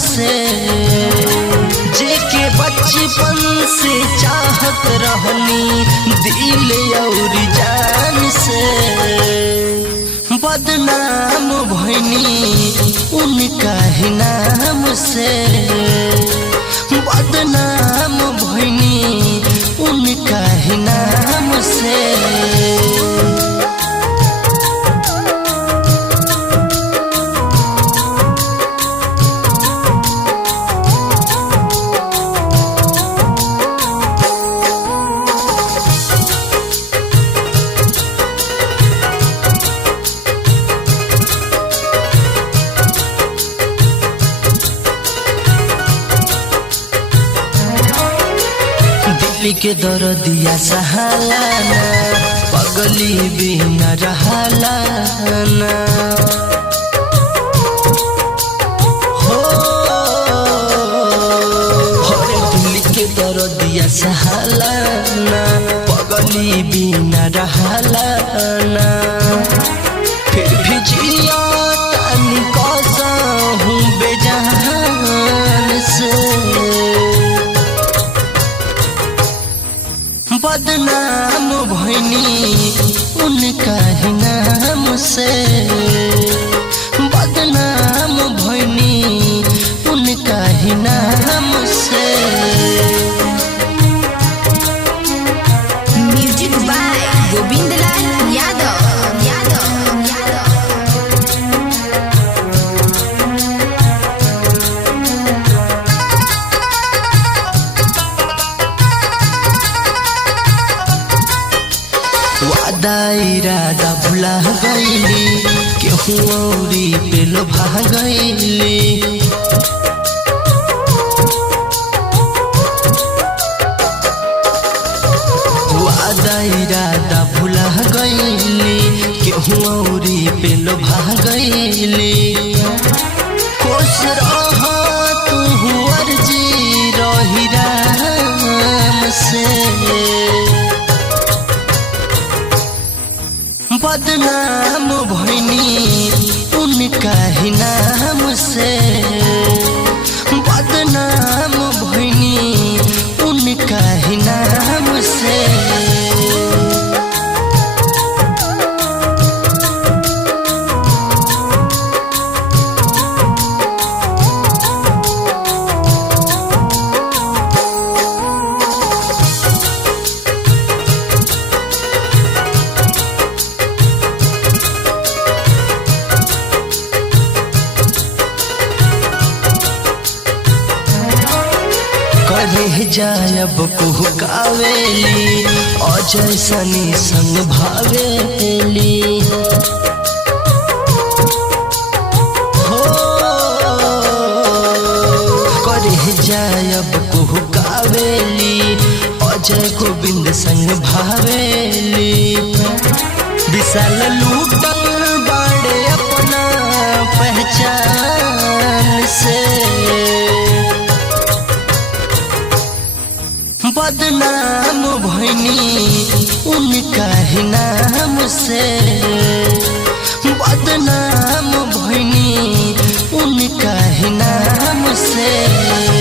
से, जेके बचपन से चाहत रहनी दिल और जान से, बदनाम भइनी उनका ही नाम से, बदनाम भइनी उनका ही नाम से। दिल के दर्दिया सहालाना, पगली बिना रहलाना हो, दिल के दर्दिया सहालाना, पगली बिना रहलाना, फिर भी जिया तनी कसहूं बेजान से, बदनाम भइनी उनका ही नाम से, बदनाम भइनी उनका ही नाम से। Music by Govindlal Yadav. वादा इरादा भुला गईली, केहू औरी पे लोभा गईली, वादा इरादा भुला गईली, केहू औरी पे लोभा गईली। खुश रह तू अर्जी रही राम से, बदनाम भइनी उनका ही नाम से, बदनाम भइनी उनका ही नाम से। करे जायब कुहकावेली, अजय सनी संग भावेली हो, करे जायब कुहकावेली, अजय गोविंद संग भावेली। विशाल लूटल बाड़े अपना पहचान से, बदनाम भइनी उनका ही नाम से, बदनाम भइनी उनका ही नाम से।